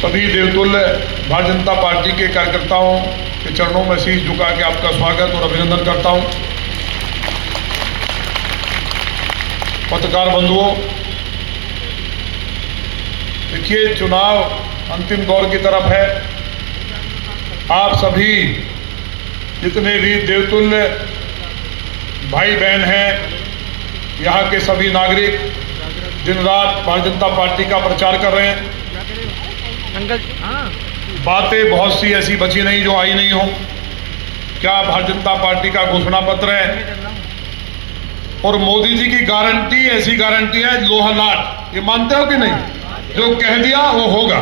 सभी देवतुल्य भारतीय जनता पार्टी के कार्यकर्ताओं के चरणों में शीश झुका के आपका स्वागत और अभिनंदन करता हूं। पत्रकार बंधुओं, देखिए, चुनाव अंतिम दौर की तरफ है। आप सभी जितने भी देवतुल्य भाई बहन हैं, यहाँ के सभी नागरिक दिन रात भारतीय जनता पार्टी का प्रचार कर रहे हैं। बातें बहुत सी ऐसी बची नहीं जो आई नहीं हो। क्या भारतीय जनता पार्टी का घोषणा पत्र है और मोदी जी की गारंटी ऐसी गारंटी है लोहा लाट, ये मानते हो कि नहीं? जो कह दिया वो होगा।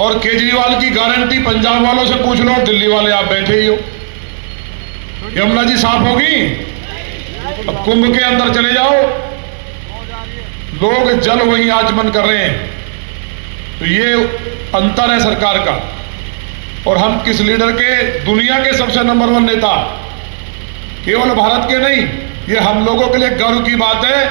और केजरीवाल की गारंटी पंजाब वालों से पूछ लो, दिल्ली वाले आप बैठे ही हो। यमुना जी साफ होगी? अब कुंभ के अंदर चले जाओ, लोग जल वहीं आचमन कर रहे हैं। तो ये अंतर है सरकार का। और हम किस लीडर के, दुनिया के सबसे नंबर 1 नेता, केवल भारत के नहीं, ये हम लोगों के लिए गर्व की बात है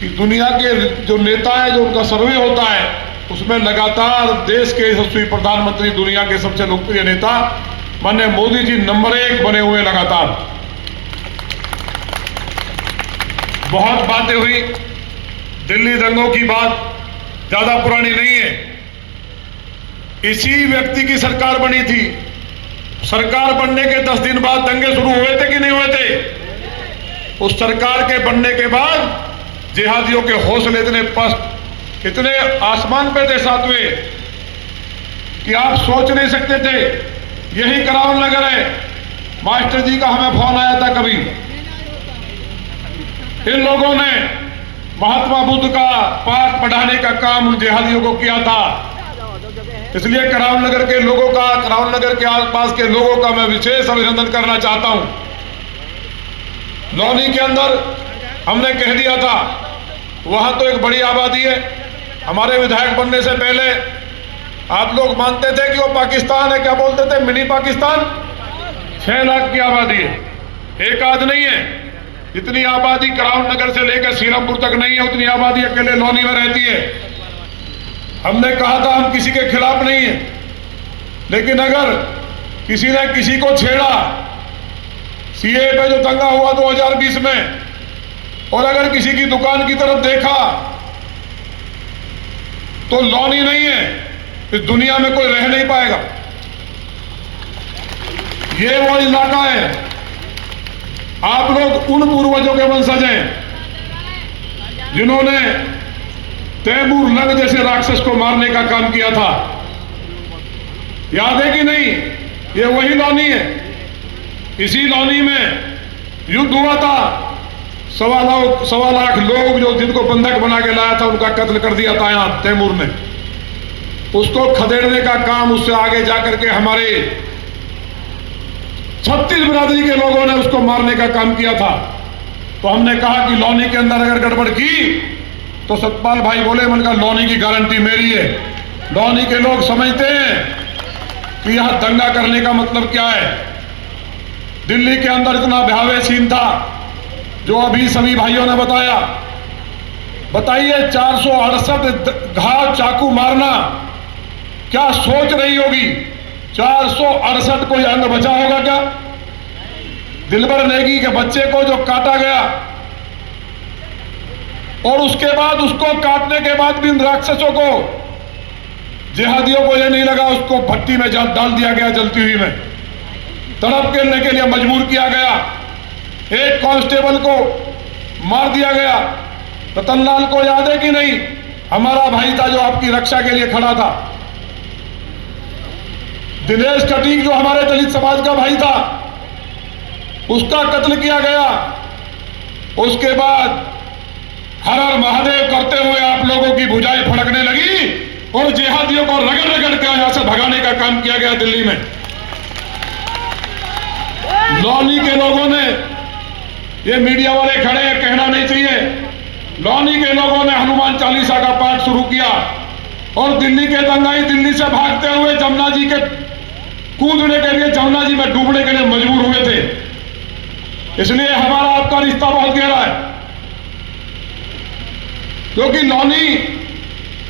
कि दुनिया के जो नेता है, जो उनका सर्वे होता है, उसमें लगातार देश के यशस्वी प्रधानमंत्री, दुनिया के सबसे लोकप्रिय नेता माननीय मोदी जी नंबर 1 बने हुए लगातार। बहुत बातें हुई, दिल्ली दंगों की बात ज्यादा पुरानी नहीं है। इसी व्यक्ति की सरकार बनी थी। सरकार बनने के 10 दिन बाद दंगे शुरू हुए थे कि नहीं हुए थे? उस सरकार के बनने के बाद जिहादियों के हौसले इतने पस्त, इतने आसमान पे थे सातवें, कि आप सोच नहीं सकते थे। यही करावल नगर है। मास्टर जी का हमें फोन आया था कभी, इन लोगों ने महात्मा बुद्ध का पाठ पढ़ाने का काम उन जिहादियों को किया था। इसलिए करावल नगर के लोगों का, करावल नगर के आसपास के लोगों का मैं विशेष अभिनंदन करना चाहता हूं। लौनी के अंदर हमने कह दिया था, वहां तो एक बड़ी आबादी है। हमारे विधायक बनने से पहले आप लोग मानते थे कि वो पाकिस्तान है, क्या बोलते थे? मिनी पाकिस्तान। 6 लाख की आबादी है, एक आध नहीं है। जितनी आबादी करावल नगर से लेकर सीरमपुर तक नहीं है, उतनी आबादी अकेले लौनी में रहती है। हमने कहा था हम किसी के खिलाफ नहीं है, लेकिन अगर किसी ने किसी को छेड़ा, सीए पे जो दंगा हुआ 2020 में, और अगर किसी की दुकान की तरफ देखा, तो लौनी नहीं है, इस दुनिया में कोई रह नहीं पाएगा। ये वो इलाका है। आप लोग उन पूर्वजों के वंशज हैं जिन्होंने तैमूर लंग जैसे राक्षस को मारने का काम किया था। याद है कि नहीं? ये वही लौनी है। इसी लौनी में युद्ध हुआ था। 1.25 लाख लोग जो जिनको बंधक बना के लाया था, उनका कत्ल कर दिया था यहां तैमूर ने। उसको खदेड़ने का काम, उससे आगे जाकर के हमारे 36 बिरादरी के लोगों ने उसको मारने का काम किया था। तो हमने कहा कि लौनी के अंदर अगर गड़बड़ की, तो सतपाल भाई बोले, मन का लौनी की गारंटी मेरी है। लौनी के लोग समझते हैं कि यहां दंगा करने का मतलब क्या है। दिल्ली के अंदर इतना भयावह सीन था जो अभी सभी भाइयों ने बताया। बताइए, 468 घाव चाकू मारना, क्या सोच रही होगी? 468 कोई अंग बचा होगा क्या? दिलबर नेगी के बच्चे को जो काटा गया, और उसके बाद उसको काटने के बाद भी इन राक्षसों को, जिहादियों को यह नहीं लगा, उसको भट्टी में डाल दिया गया, जलती हुई में तड़प खेलने के लिए मजबूर किया गया। एक कांस्टेबल को मार दिया गया। रतनलाल को याद है कि नहीं? हमारा भाई था जो आपकी रक्षा के लिए खड़ा था। दिनेश कटीक जो हमारे दलित समाज का भाई था, उसका कत्ल किया गया। उसके बाद हर हर महादेव करते हुए आप लोगों की भुजाएं फड़कने लगी और जिहादियों को रगड़ रगड़ के यहां से भगाने का काम किया गया दिल्ली में। लौनी के लोगों ने, ये मीडिया वाले खड़े हैं, कहना नहीं चाहिए, लौनी के लोगों ने हनुमान चालीसा का पाठ शुरू किया और दिल्ली के दंगाई दिल्ली से भागते हुए जमुना जी के कूदने के लिए, जमुना जी में डूबने के लिए मजबूर हुए थे। इसलिए हमारा आपका रिश्ता बहुत गहरा है, क्योंकि लौनी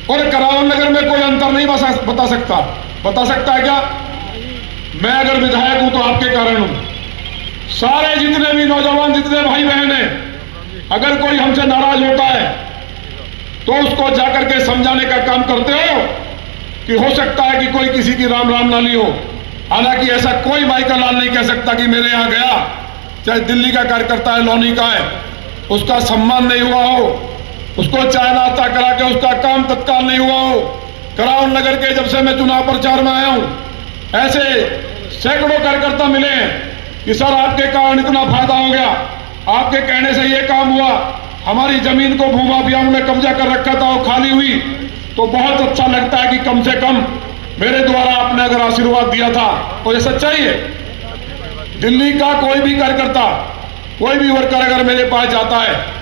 और करावल नगर में कोई अंतर नहीं बता सकता। बता सकता है क्या? मैं अगर विधायक हूं तो आपके कारण हूं। सारे जितने भी नौजवान, जितने भाई बहन हैं, अगर कोई हमसे नाराज होता है तो उसको जाकर के समझाने का काम करते हो कि हो सकता है कि कोई किसी की राम राम ना ली हो। हालांकि ऐसा कोई माइकल लाल नहीं कह सकता कि मेरे यहां गया, चाहे दिल्ली का कार्यकर्ता है, लौनी का है, उसका सम्मान नहीं हुआ हो, उसको चाय नाश्ता करा के उसका काम तत्काल नहीं हुआ हो। करावल नगर के जब से मैं चुनाव प्रचार में आया हूं, ऐसे सैकड़ों कार्यकर्ता मिले हैं कि सर आपके कारण इतना फायदा हो गया, आपके कहने से ये काम हुआ, हमारी जमीन को भूमाफियाओं ने कब्जा कर रखा था, वो खाली हुई, तो बहुत अच्छा लगता है कि कम से कम मेरे द्वारा आपने अगर आशीर्वाद दिया था। और ये सच्चाई है। दिल्ली का कोई भी कार्यकर्ता, कोई भी वर्कर अगर मेरे पास जाता है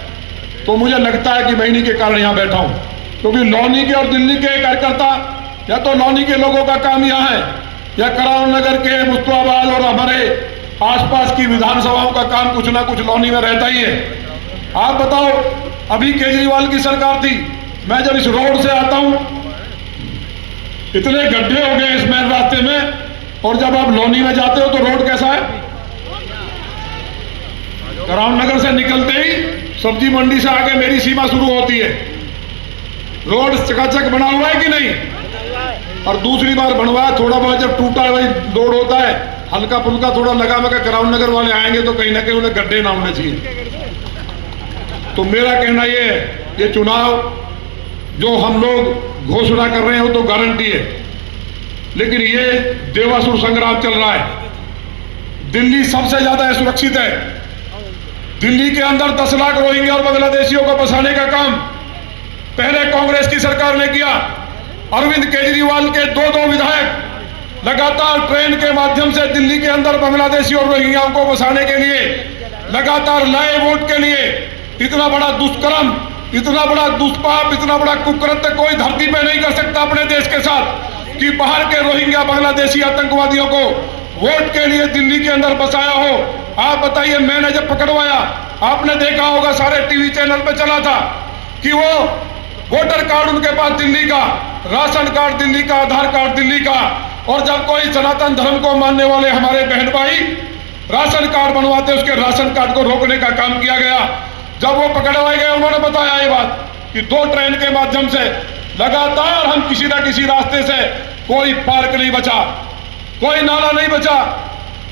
तो मुझे लगता है कि मैं इन्हीं के कारण यहां बैठा हूं, क्योंकि लौनी के और दिल्ली के कार्यकर्ता, या तो लौनी के लोगों का काम यहां है, या करावल नगर के, मुस्तफाबाद और हमारे आसपास की विधानसभाओं का काम कुछ ना कुछ लौनी में रहता ही है। आप बताओ, अभी केजरीवाल की सरकार थी, मैं जब इस रोड से आता हूं, इतने गड्ढे हो गए इस मेन रास्ते में, और जब आप लौनी में जाते हो तो रोड कैसा है? करावल नगर से निकलते ही सब्जी मंडी से आगे मेरी सीमा शुरू होती है। रोड चकाचक बना हुआ है कि नहीं? और दूसरी बार बनवाया, थोड़ा बहुत जब टूटा वही रोड होता है, हल्का फुल्का थोड़ा लगा मगर करावल नगर वाले आएंगे तो कहीं ना कहीं उन्हें गड्ढे ना होने चाहिए। तो मेरा कहना ये है, ये चुनाव जो हम लोग घोषणा कर रहे हो तो गारंटी है, लेकिन ये देवासुर संग्राम चल रहा है। दिल्ली सबसे ज्यादा सुरक्षित है। दिल्ली के अंदर 10 लाख रोहिंग्या और बांग्लादेशियों को बसाने का काम पहले कांग्रेस की सरकार ने किया। अरविंद केजरीवाल के 2 विधायक लगातार ट्रेन के माध्यम से दिल्ली के अंदर बांग्लादेशी और रोहिंग्याओं को बसाने के लिए लगातार लाए वोट के लिए। इतना बड़ा दुष्कर्म, इतना बड़ा दुष्पाप, इतना बड़ा कुकृत्य कोई धरती पे नहीं कर सकता अपने देश के साथ कि बाहर के रोहिंग्या बांग्लादेशी आतंकवादियों को वोट के लिए दिल्ली के अंदर बसाया हो। आप बताइए, मैंने जब पकड़वाया, आपने देखा होगा सारे टीवी चैनल पे चला था कि वो वोटर कार्ड उनके पास दिल्ली का, राशन कार्ड दिल्ली का, आधार कार्ड दिल्ली का, और जब कोई सनातन धर्म को मानने वाले हमारे बहन भाई राशन कार्ड बनवाते, उसके राशन कार्ड को रोकने का काम किया गया। जब वो पकड़वाए गए, उन्होंने बताया ये बात कि 2 ट्रेन के माध्यम से लगातार हम किसी ना किसी रास्ते से, कोई पार्क नहीं बचा, कोई नाला नहीं बचा,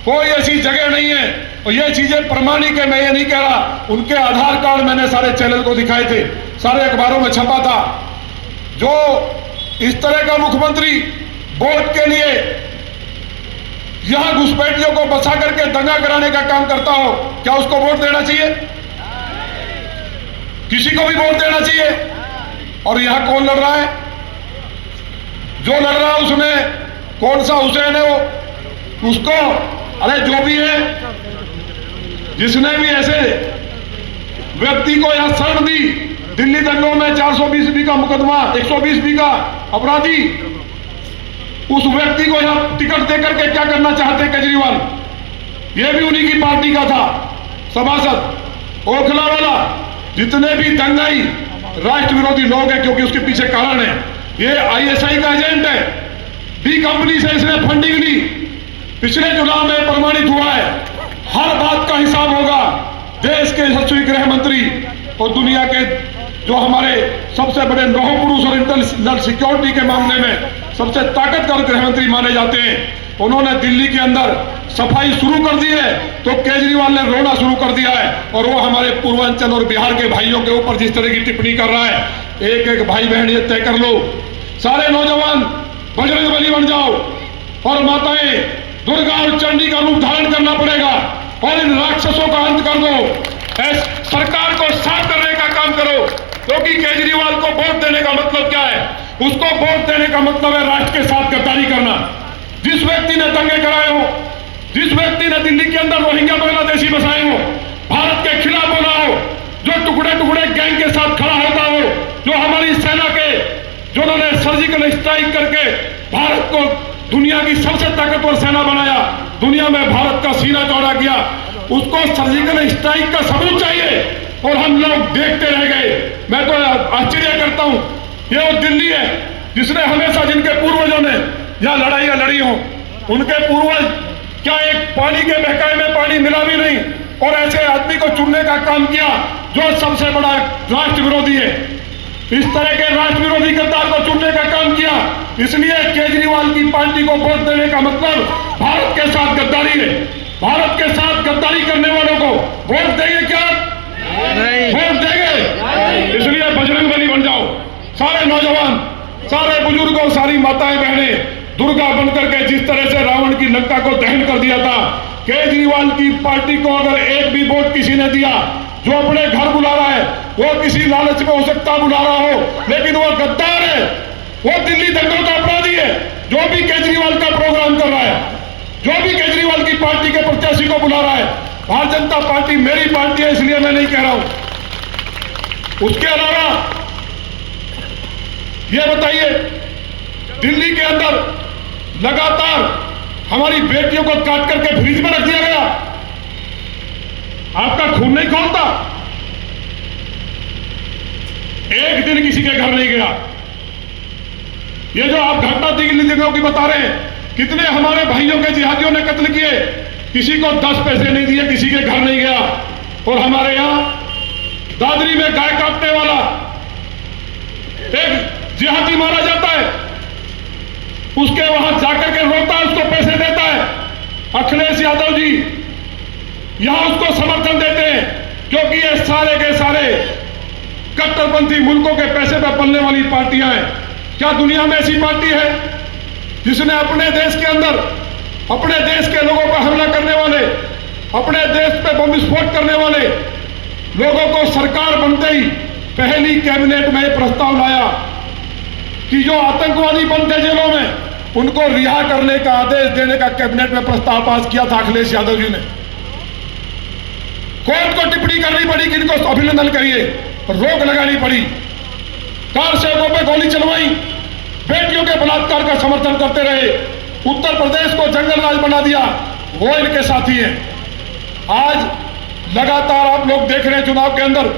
कोई ऐसी जगह नहीं है। और ये चीजें प्रमाणिक है, मैं ये नहीं कह रहा। उनके आधार कार्ड मैंने सारे चैनल को दिखाए थे, सारे अखबारों में छपा था। जो इस तरह का मुख्यमंत्री वोट के लिए यहां घुसपैठियों को बसा करके दंगा कराने का काम करता हो, क्या उसको वोट देना चाहिए? किसी को भी वोट देना चाहिए? और यहां कौन लड़ रहा है? जो लड़ रहा है उसमें कौन सा हुसैन है वो? उसको, अरे जो भी है, जिसने भी ऐसे व्यक्ति को यहां शरण दी, दिल्ली दंगों में 420B का मुकदमा, 120B का अपराधी, उस व्यक्ति को यहां टिकट देकर के क्या करना चाहते केजरीवाल? ये भी उन्हीं की पार्टी का था सभासद, ओखला वाला। जितने भी दंगाई राष्ट्र विरोधी लोग हैं, क्योंकि उसके पीछे कारण है, ये ISI का एजेंट है। डी कंपनी से इसने फंडिंग ली, पिछले चुनाव में प्रमाणित हुआ है। हर बात का हिसाब होगा। देश के यशस्वी गृह मंत्री और दुनिया के जो हमारे सबसे बड़े लौह पुरुष और इंटरनेशनल सिक्योरिटी के मामले में सबसे ताकतवर गृह मंत्री माने जाते हैं, उन्होंने दिल्ली के अंदर सफाई शुरू कर दी है, तो केजरीवाल ने रोना शुरू कर दिया है। और वो हमारे पूर्वांचल और बिहार के भाइयों के ऊपर जिस तरह की टिप्पणी कर रहा है, एक एक भाई बहन ये तय कर लो, सारे नौजवान बजरंगबली बन जाओ और माताएं दुर्गा और चंडी का रूप धारण करना पड़ेगा और इन राक्षसों का अंत कर दो। सरकार को साफ करने का काम करो, क्योंकि केजरीवाल को वोट देने का मतलब क्या है? उसको वोट देने का मतलब है राष्ट्र के साथ गद्दारी करना। जिस व्यक्ति ने दंगे कराए हो, जिस व्यक्ति ने दिल्ली के अंदर रोहिंग्या बांग्लादेशी बसाए हो, भारत के खिलाफ बोला हो, जो टुकड़े टुकड़े गैंग के साथ खड़ा होता हो, जो हमारी सेना के, जिन्होंने सर्जिकल स्ट्राइक करके भारत को दुनिया की सबसे ताकतवर सेना बनाया, दुनिया में भारत का सीना चौड़ा किया, उसको सर्जिकल स्ट्राइक का सबूत चाहिए और हम लोग देखते रह गए। मैं तो आश्चर्य करता हूं ये वो दिल्ली है जिसने हमेशा, जिनके पूर्वजों ने यहाँ लड़ाइयाँ लड़ी हो, उनके पूर्वज क्या एक पानी के बहकाए में पानी मिला भी नहीं और ऐसे आदमी को चुनने का काम किया जो सबसे बड़ा राष्ट्र विरोधी है। इस तरह के राष्ट्र विरोधी गद्दार को चुनने का काम किया। इसलिए केजरीवाल की पार्टी को वोट देने का मतलब भारत के साथ गद्दारी है। भारत के साथ गद्दारी करने वालों को वोट देंगे क्या? नहीं वोट देंगे। इसलिए बजरंगबली बन जाओ, सारे नौजवान, सारे बुजुर्गों, सारी माताएं बहनें दुर्गा बनकर के जिस तरह से रावण की लंका को दहन कर दिया था, केजरीवाल की पार्टी को अगर एक भी वोट किसी ने दिया, जो अपने घर बुला रहा है, वो किसी लालच में हो सकता बुला रहा हो, लेकिन वो गद्दार है, वो दिल्ली दंगों का अपराधी है। जो भी केजरीवाल का प्रोग्राम कर रहा है, जो भी केजरीवाल की पार्टी के प्रत्याशी को बुला रहा है, भारतीय जनता पार्टी मेरी पार्टी है, इसलिए मैं नहीं कह रहा हूं। उसके अलावा ये बताइए, दिल्ली के अंदर लगातार हमारी बेटियों को काट करके फ्रिज में रख दिया गया। आपका खून नहीं खोलता, एक दिन किसी के घर नहीं गया। ये जो आप घटना दिल्ली दंगों की बता रहे हैं, कितने हमारे भाइयों के जिहादियों ने कत्ल किए, किसी को 10 पैसे नहीं दिए, किसी के घर नहीं गया। और हमारे यहां दादरी में गाय काटने वाला एक जिहादी मारा जाता है, उसके वहां जाकर के रोता है, उसको पैसे देता है। अखिलेश यादव जी यहां उसको समर्थन देते हैं, क्योंकि ये सारे के सारे कट्टरपंथी मुल्कों के पैसे पर पलने वाली पार्टियां हैं। क्या दुनिया में ऐसी पार्टी है जिसने अपने देश के अंदर अपने देश के लोगों पर हमला करने वाले, अपने देश पे बम विस्फोट करने वाले लोगों को सरकार बनते ही पहली कैबिनेट में प्रस्ताव लाया कि जो आतंकवादी बंद थे जेलों में, उनको रिहा करने का आदेश देने का कैबिनेट में प्रस्ताव पास किया था अखिलेश यादव जी ने। कोर्ट को टिप्पणी करनी पड़ी कि इनको अभिनंदन करिए, रोक लगानी पड़ी, कार सेवकों पे गोली चलवाई, बेटियों के बलात्कार का समर्थन करते रहे, उत्तर प्रदेश को जंगल राज बना दिया, वो इनके साथी हैं। आज लगातार आप लोग देख रहे हैं चुनाव के अंदर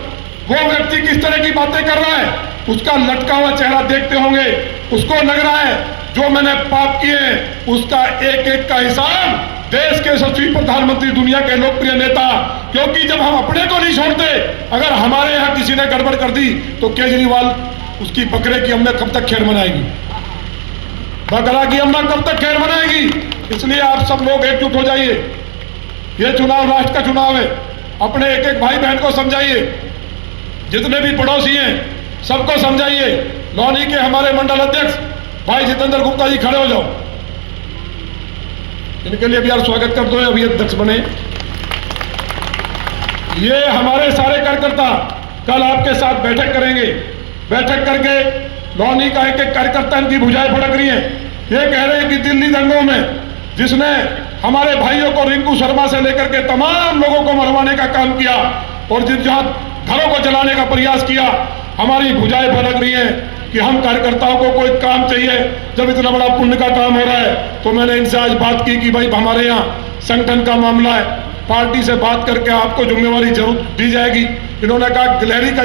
वो व्यक्ति किस तरह की बातें कर रहा है, उसका लटका हुआ चेहरा देखते होंगे, उसको लग रहा है जो मैंने पाप किए उसका एक एक का हिसाब देश के यशस्वी प्रधानमंत्री, दुनिया के लोकप्रिय नेता, क्योंकि जब हम अपने को नहीं छोड़ते, अगर हमारे यहां किसी ने गड़बड़ कर दी तो केजरीवाल उसकी बकरे की अम्मा कब तक खैर मनाएगी, बकरा की अम्मा कब तक खैर मनाएगी। इसलिए आप सब लोग एकजुट हो जाइए। ये चुनाव राष्ट्र का चुनाव है, अपने एक एक भाई बहन को समझाइए, जितने भी पड़ोसी हैं सबको समझाइए। लौनी के हमारे मंडल अध्यक्ष भाई जितेंद्र गुप्ता जी खड़े हो जाओ, इनके लिए भी यार स्वागत कर दो, अभी अध्यक्ष बने। ये हमारे सारे कार्यकर्ता कल आपके साथ बैठक करेंगे, बैठक करके लौनी का एक एक कार्यकर्ता इनकी भुजाएं फड़क रही हैं। ये कह रहे हैं कि दिल्ली दंगों में जिसने हमारे भाइयों को, रिंकू शर्मा से लेकर के तमाम लोगों को मरवाने का काम किया और जिन जहां घरों को जलाने का प्रयास किया, हमारी भुजाएं फड़क रही हैं कि हम कार्यकर्ताओं को कोई काम चाहिए। जब इतना बड़ा पुण्य का काम हो रहा है तो मैंने इनसे आज बात की कि भाई हमारे यहाँ संगठन का मामला है, पार्टी से बात करके आपको जिम्मेवारी जरूर दी जाएगी। इन्होंने कहा गिलहरी का